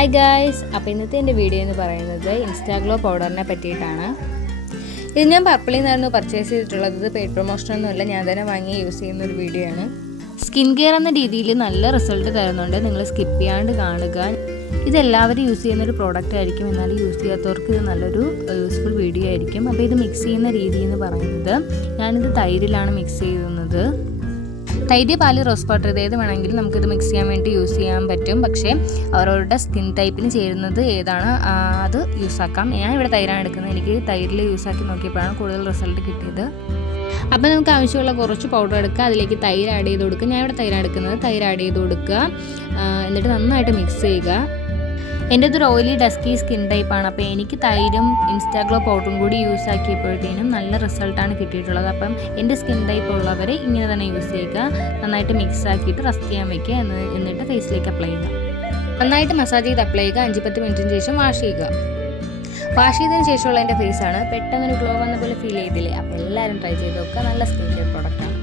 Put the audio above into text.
Hi guys, അപ്പോൾ ഇന്നത്തെ എൻ്റെ വീഡിയോ എന്ന് പറയുന്നത് ഇൻസ്റ്റാഗ്ലോ പൗഡറിനെ പറ്റിയിട്ടാണ്. ഇത് ഞാൻ പർപ്പിളിൽ നിന്നായിരുന്നു പർച്ചേസ് ചെയ്തിട്ടുള്ളത്. ഇത് പെയ്ഡ് പ്രൊമോഷനൊന്നുമല്ല, ഞാൻ തന്നെ വാങ്ങി യൂസ് ചെയ്യുന്ന ഒരു വീഡിയോ ആണ്. സ്കിൻ കെയർ എന്ന രീതിയിൽ നല്ല റിസൾട്ട് തരുന്നുണ്ട്. നിങ്ങൾ സ്കിപ്പ് ചെയ്യാണ്ട് കാണുക. ഇതെല്ലാവരും യൂസ് ചെയ്യുന്നൊരു പ്രോഡക്റ്റ് ആയിരിക്കും, എന്നാൽ യൂസ് ചെയ്യാത്തവർക്ക് ഇത് നല്ലൊരു യൂസ്ഫുൾ വീഡിയോ ആയിരിക്കും. അപ്പോൾ ഇത് മിക്സ് ചെയ്യുന്ന രീതി എന്ന് പറയുന്നത്, ഞാനിത് തൈരിലാണ് മിക്സ് ചെയ്യുന്നത്. തൈര്, പാല്, റോസ് വാട്ടർ ഏത് വേണമെങ്കിലും നമുക്കിത് മിക്സ് ചെയ്യാൻ വേണ്ടി യൂസ് ചെയ്യാൻ പറ്റും. പക്ഷേ അവരവരുടെ സ്കിൻ ടൈപ്പിന് ചേരുന്നത് ഏതാണ് അത് യൂസാക്കാം. ഞാൻ ഇവിടെ തൈരാണ് എടുക്കുന്നത്. എനിക്ക് തൈരിൽ യൂസാക്കി നോക്കിയപ്പോഴാണ് കൂടുതൽ റിസൾട്ട് കിട്ടിയത്. അപ്പോൾ നമുക്ക് ആവശ്യമുള്ള കുറച്ച് പൗഡർ എടുക്കുക, അതിലേക്ക് തൈര് ആഡ് ചെയ്ത് കൊടുക്കുക. ഞാൻ ഇവിടെ തൈരാണ് എടുക്കുന്നത്. തൈര് ആഡ് ചെയ്ത് കൊടുക്കുക, എന്നിട്ട് നന്നായിട്ട് മിക്സ് ചെയ്യുക. എൻ്റെ ഇതൊരു ഓയിലി ഡസ്കി സ്കിൻ ടൈപ്പാണ്. അപ്പോൾ എനിക്ക് തൈരും ഇൻസ്റ്റാഗ്ലോ പൗഡറും കൂടി യൂസ് ആക്കിയപ്പോഴത്തേനും നല്ല റിസൾട്ടാണ് കിട്ടിയിട്ടുള്ളത്. അപ്പം എൻ്റെ സ്കിൻ ടൈപ്പ് ഉള്ളവർ ഇങ്ങനെ തന്നെ യൂസ് ചെയ്യുക. നന്നായിട്ട് മിക്സ് ആക്കിയിട്ട് റെസ്റ്റ് ചെയ്യാൻ വയ്ക്കുക, എന്നിട്ട് ഫേസിലേക്ക് അപ്ലൈ ചെയ്യുക. നന്നായിട്ട് മസാജ് ചെയ്ത് അപ്ലൈ ചെയ്യുക. 5-10 മിനിറ്റിന് ശേഷം വാഷ് ചെയ്യുക. വാഷ് ചെയ്തതിന് ശേഷമുള്ള എൻ്റെ ഫേസാണ് പെട്ടെന്നൊരു ഗ്ലോ വന്ന പോലെ ഫീൽ ചെയ്തില്ലേ. അപ്പോൾ എല്ലാവരും ട്രൈ ചെയ്ത് നോക്കുക. നല്ല സ്കിൻ കെയർ പ്രോഡക്റ്റാണ്.